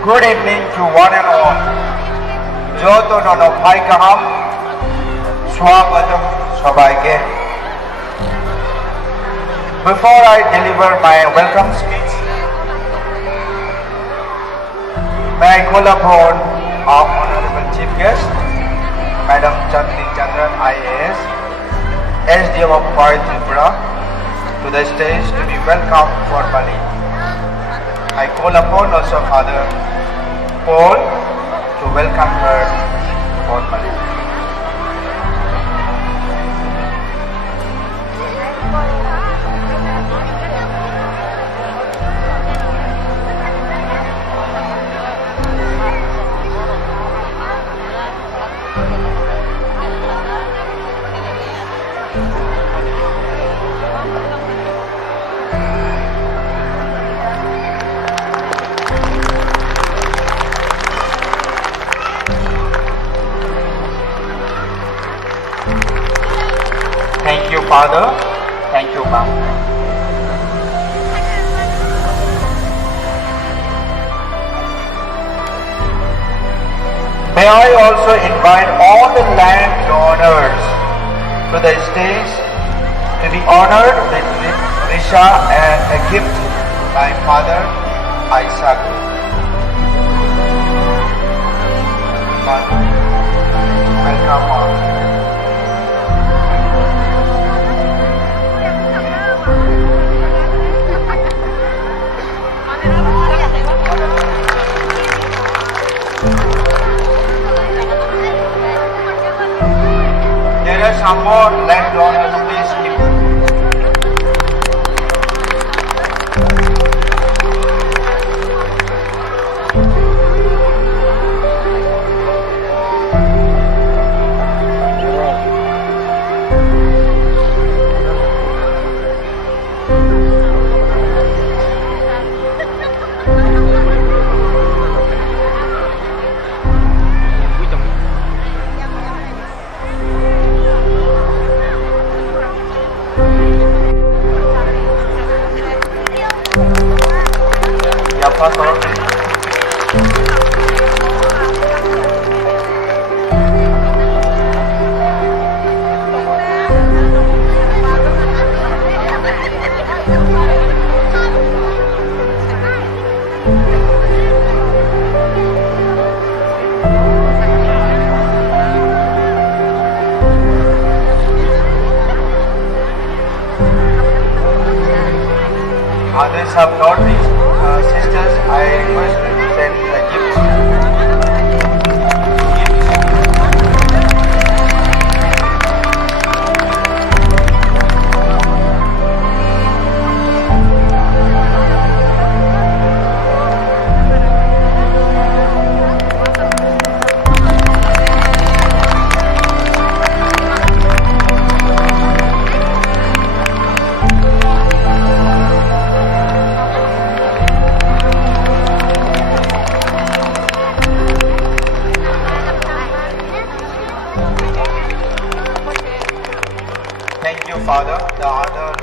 Good evening to one and all. Jotono no kaham. Swagatam sabaike. Before I deliver my welcome speech, may I call upon our Honorable Chief Guest, Madam Chandni Chandran IAS, SDM of Bari Tripura, to the stage to be welcomed formally. I call upon also Father Paul to welcome her formally. Thank you, Father. Thank you, Ma'am. May I also invite all the landowners to the stage to be honored with Risha and a gift by Father Isaac. Father, welcome all. There are some more landowners, please keep. Others have not reached. Sisters, I request you to send the gifts. Thank you, Father. The other